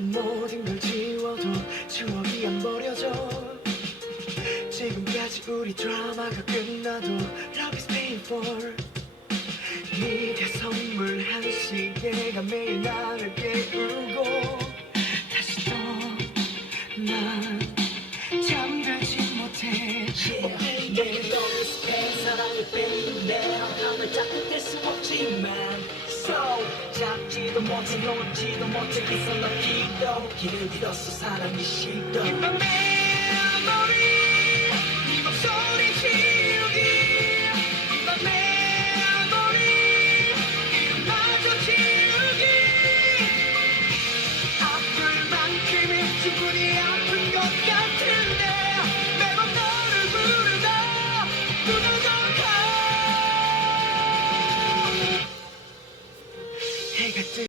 모든 걸 지워도 추억이 안 버려져. 지금까지 우리 드라마가 끝나도 Love is painful. 네가 선물한 시계가 매일 나를 깨우고 다시 또 난 잠들지 못해. 내 너를 습해 사랑을 뺏는 내 마음을 잡고 뗄 수 없지만 So 잡지도 못해 놓지도 못해 있어 널 길을 잃었어 사랑이 싫어. In my memory 네 목소리 지우기. In my memory 이름마저 지우기. 아플 만큼의 충분히 아픈 것 같은데 매번 너를 부르다 무너져가. 해가 뜨